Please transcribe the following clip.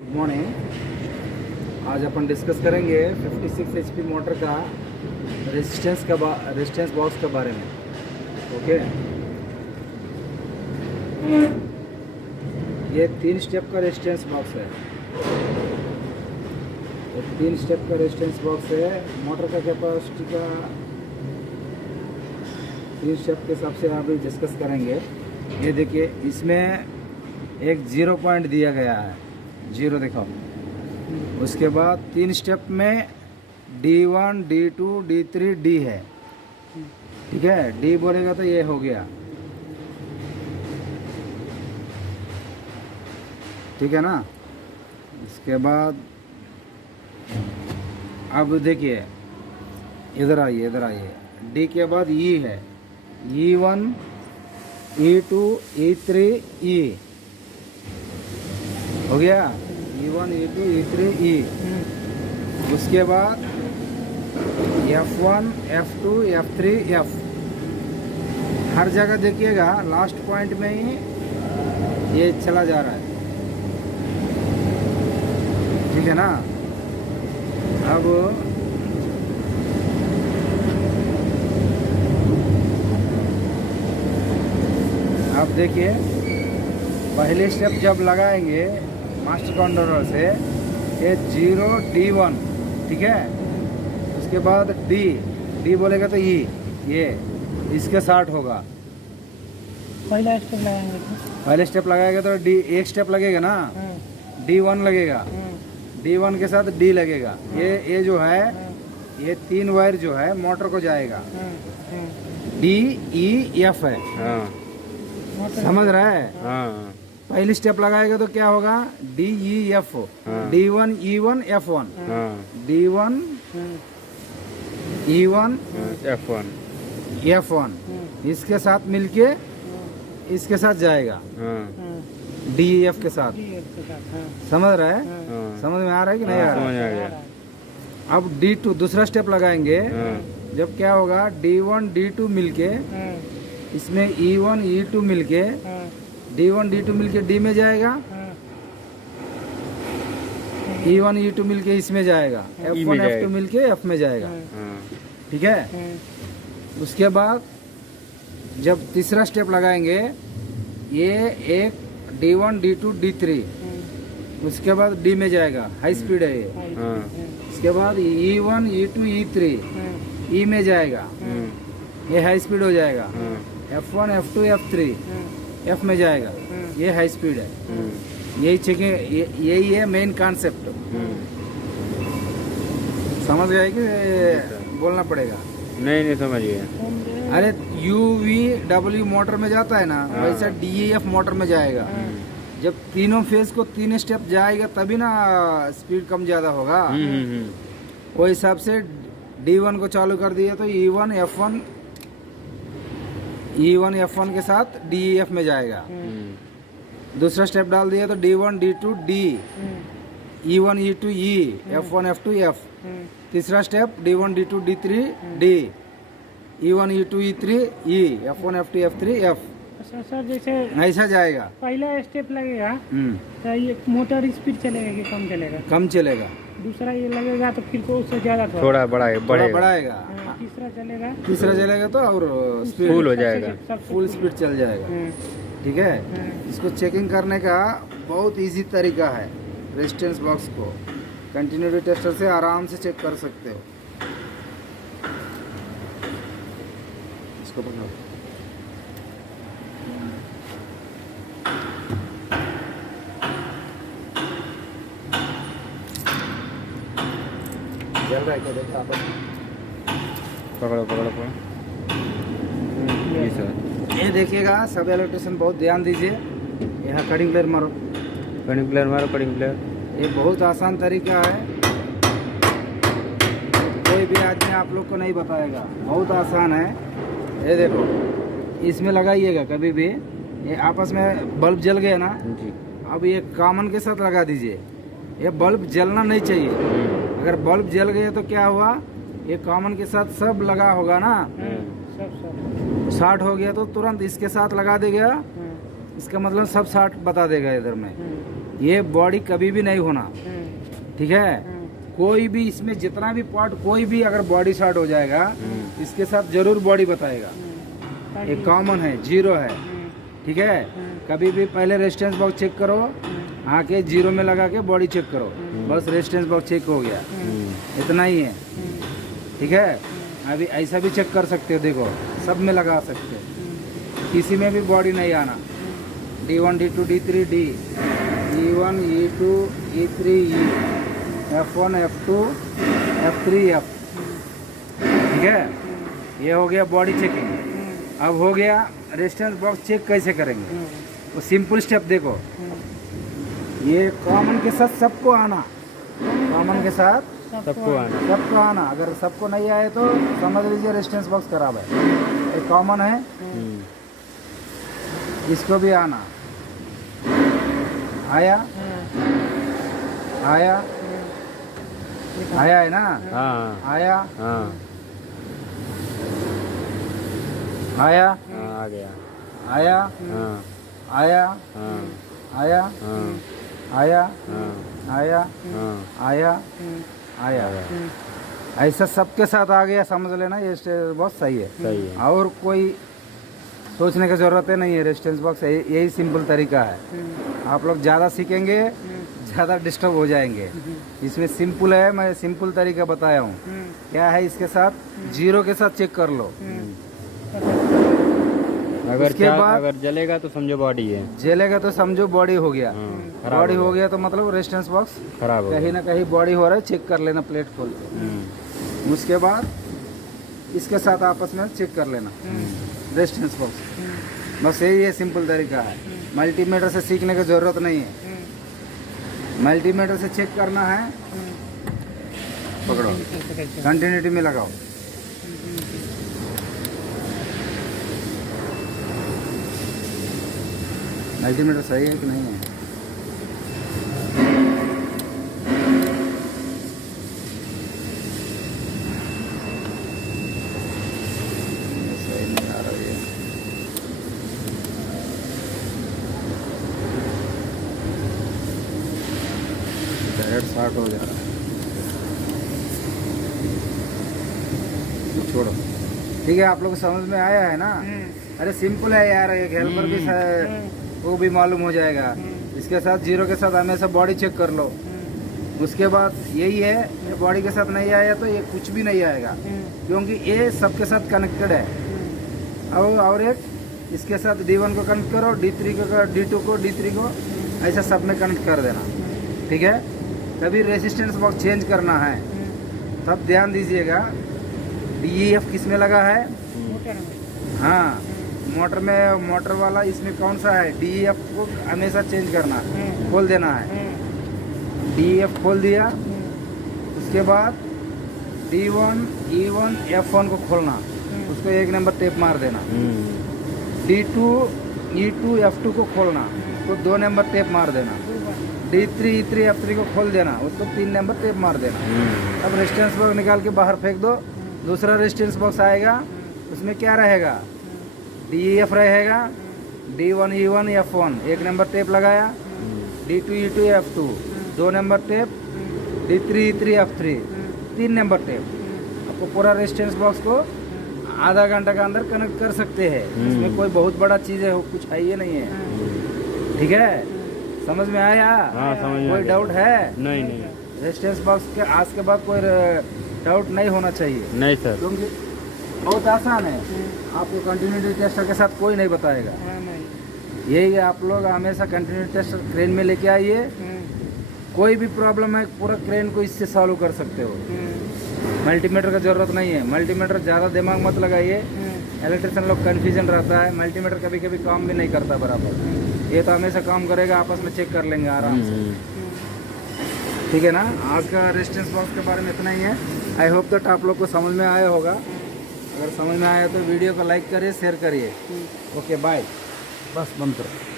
Good morning. आज अपन discuss करेंगे 56 HP motor का रेजिस्टेंस बॉक्स के बारे में। ओके, ये 3 स्टेप का रेजिस्टेंस बॉक्स है। ये 3 स्टेप का रेजिस्टेंस बॉक्स है। मोटर का कैपेसिटी का 3 स्टेप के हिसाब से अभी डिस्कस करेंगे। ये देखिए, इसमें एक 0 पॉइंट दिया गया है, 0 दिखाओ। उसके बाद 3 स्टेप में D1, D2, D3, D है। ठीक है, D बोलेगा तो ये हो गया। ठीक है ना। इसके बाद अब देखिए, इधर आइए। D के बाद E है, E1, E2, E3, E हो गया। E1, E2, E3, E। उसके बाद F1, F2, F3, F। हर जगह देखिएगा लास्ट पॉइंट में ही ये चला जा रहा है। ठीक है ना। अब देखिए, पहले स्टेप जब लगाएंगे मास्टर कंट्रोलर से, ये 0 D1, ठीक है। उसके बाद D बोलेगा तो E, ये इसके साथ होगा। पहला स्टेप लगाएंगे पहले स्टेप लगाएगा तो D, एक स्टेप लगेगा ना, D1 लगेगा। D1 के साथ D लगेगा। ये जो है, ये 3 वायर जो है मोटर को जाएगा। D, E, F है। समझ रहा है। पहली स्टेप लगाएगा तो क्या होगा, D, E, F, D1, E1, F1, D1, E1, F1, इसके साथ मिलके इसके साथ जाएगा, D, F के साथ। समझ रहा है। समझ में आ रहा है कि नहीं आ रहा है। अब D2 दूसरा स्टेप लगाएंगे। जब क्या होगा, D1, D2 मिलके इसमें E1, E2 मिलके D1, D2 मिलके D में जाएगा। E1, E2 मिलके इसमें जाएगा। F1, F2 मिलके F में जाएगा। ठीक है। उसके बाद जब तीसरा स्टेप लगाएंगे, ये एक D1, D2, D3, उसके बाद D में जाएगा। हाई स्पीड है ये। उसके बाद E1, E2, E3, E में जाएगा। ये हाई स्पीड हो जाएगा। F1, F2, F3, F में जाएगा। ये हाई स्पीड है। यही चेकिंग, यही है मेन कॉन्सेप्ट। समझ गए कि बोलना पड़ेगा? नहीं समझ गया। अरे UV मोटर में जाता है ना, वैसा DEF मोटर में जाएगा। जब तीनों फेज को 3 स्टेप जाएगा तभी ना स्पीड कम ज्यादा होगा। वो हिसाब से D1 को चालू कर दिया तो E1, F1 के साथ DEF में जाएगा। दूसरा स्टेप डाल दिया तो D1, D2, D, E1, E2, E, F1, F2, F। तीसरा step D1, D2, D3, D, E1, E2, E3, E, F1, F2, F3, F। Sir जैसे ऐसा जाएगा। पहला स्टेप लगेगा तो ये मोटर स्पीड चलेगा कि कम चलेगा? कम चलेगा। दूसरा ये लगेगा तो फिर उससे ज्यादा थोड़ा बढ़ाएगा। तीसरा चलेगा तो और स्पीड फुल हो जाएगा। फुल स्पीड चल जाएगा। ठीक है। इसको चेकिंग करने का बहुत इजी तरीका है। रेजिस्टेंस बॉक्स को कंटिन्यूटी टेस्टर से आराम से चेक कर सकते हो। इसको पकड़ो। चल रहा है क्या? देखो आप पकड़ो। ये देखिएगा, सब इलेक्ट्रिशियन बहुत ध्यान दीजिए। यहाँ कटिंग प्लेयर मारो। Cutting player. ये बहुत आसान तरीका है, कोई भी आदमी आप लोग को नहीं बताएगा। बहुत आसान है। ये देखो, इसमें लगाइएगा कभी भी। ये आपस में बल्ब जल गया ना जी, अब ये कॉमन के साथ लगा दीजिए। ये बल्ब जलना नहीं चाहिए। अगर बल्ब जल गया तो क्या हुआ, ये कॉमन के साथ सब लगा होगा ना, सब शॉर्ट हो गया तो तुरंत इसके साथ लगा देगा। इसका मतलब सब 60 बता देगा इधर में। ये बॉडी कभी भी नहीं होना, ठीक है। कोई भी इसमें जितना भी पार्ट, कोई भी अगर बॉडी शॉर्ट हो जाएगा इसके साथ जरूर बॉडी बताएगा। एक कॉमन है, जीरो है, ठीक है। कभी भी पहले रेजिस्टेंस बॉक्स चेक करो, आके जीरो में लगा के बॉडी चेक करो, बस रेजिस्टेंस बॉक्स चेक हो गया, इतना ही है, ठीक है। अभी ऐसा भी चेक कर सकते हो, देखो सब में लगा सकते हो, किसी में भी बॉडी नहीं आना। D1 D2 D3 D, E1 E2 E3 E, F1 F2 F3 F, ठीक है। ये हो गया बॉडी चेकिंग। अब हो गया रेजिस्टेंस बॉक्स चेक कैसे करेंगे, वो सिंपल स्टेप देखो। ये कॉमन के साथ सबको आना, कॉमन के साथ सबको आना। अगर सबको नहीं आए तो समझ लीजिए रेजिस्टेंस बॉक्स खराब है। ये कॉमन है, इसको भी आना। आया आया आया है ना, आया आया आ गया, आया आया आया आया आया आया आया, ऐसा सबके साथ आ गया, समझ लेना ये रेजिस्टेंस बॉक्स सही है। और कोई सोचने की जरूरत है नहीं है, रेजिस्टेंस बॉक्स यही सिंपल तरीका है। आप लोग ज़्यादा सीखेंगे ज़्यादा डिस्टर्ब हो जाएंगे। इसमें सिंपल है, मैं सिंपल तरीका बताया हूँ। क्या है, इसके साथ जीरो के साथ चेक कर लो। अगर जलेगा तो समझो बॉडी है, जलेगा तो समझो बॉडी हो गया। बॉडी हो गया तो मतलब रेजिस्टेंस बॉक्स खराब हो, कहीं ना कहीं बॉडी हो रहा है, चेक कर लेना प्लेट खोल के। उसके बाद इसके साथ आपस में चेक कर लेना रेजिस्टेंस बॉक्स। बस यही है, सिंपल तरीका है। मल्टीमीटर से सीखने की जरूरत नहीं है, मल्टीमीटर से चेक करना है। पकड़ो, कंटिन्यूटी में लगाओ। मल्टीमीटर सही है कि नहीं है? सही नहीं आ रहा है, डायरेक्ट शॉर्ट हो जा रहा है। छोड़ो, ठीक है। आप लोग को समझ में आया है ना? अरे सिंपल है यार, एक हेल्पर भी वो भी मालूम हो जाएगा। इसके साथ जीरो के साथ हमेशा बॉडी चेक कर लो। उसके बाद यही है, बॉडी के साथ नहीं आया तो ये कुछ भी नहीं आएगा, क्योंकि ये सबके साथ कनेक्टेड है। और एक इसके साथ D1 को कनेक्ट करो, D3 को, D2 को, D3 को, ऐसा सब में कनेक्ट कर देना, ठीक है। कभी रेजिस्टेंस बॉक्स चेंज करना है तब ध्यान दीजिएगा, DEF किस में लगा है। हाँ, मोटर में, मोटर वाला इसमें कौन सा है, DEF को हमेशा चेंज करना, खोल देना है। DEF खोल दिया, उसके बाद D1 E1 F1 को खोलना, उसको 1 नंबर टेप मार देना। D2 E2 F2 को खोलना, उसको 2 नंबर टेप मार देना। D3 E3 F3 को खोल देना, उसको 3 नंबर टेप मार देना। अब रेजिस्टेंस बॉक्स निकाल के बाहर फेंक दो। दूसरा रेजिस्टेंस बॉक्स आएगा, उसमें क्या रहेगा, DEF रहेगा, D1 E1 F1 1 number tape लगाया, D2 E2 F2 2 number tape, D3 E3 F3 3 number tape. आपको पूरा रेजिस्टेंस बॉक्स को आधा घंटा के अंदर कनेक्ट कर सकते हैं। इसमें कोई बहुत बड़ा चीज़ है, कुछ है ये नहीं है, ठीक है। समझ में आया? हाँ, समझ में। कोई डाउट है? नहीं। रेजिस्टेंस बॉक्स के आज के बाद कोई डाउट नहीं होना चाहिए। नहीं सर, क्योंकि बहुत आसान है, आपको कंटिन्यूटी टेस्टर के साथ कोई नहीं बताएगा। यही है, आप लोग हमेशा कंटिन्यूटी टेस्टर क्रेन में लेके आइए। कोई भी प्रॉब्लम है पूरा क्रेन को इससे सॉल्व कर सकते हो। मल्टीमीटर का जरूरत नहीं है, मल्टीमीटर ज़्यादा दिमाग मत लगाइए। इलेक्ट्रिशियन लोग कन्फ्यूजन रहता है, मल्टीमीटर कभी कभी काम भी नहीं करता बराबर। ये तो हमेशा काम करेगा, आपस में चेक कर लेंगे आराम से, ठीक है ना। आज का रेजिस्टेंस बॉक्स के बारे में इतना ही है। आई होप दैट आप लोग को समझ में आया होगा। अगर समझ में आया तो वीडियो को लाइक करिए, शेयर करिए। ओके बाय, बस बंद करो।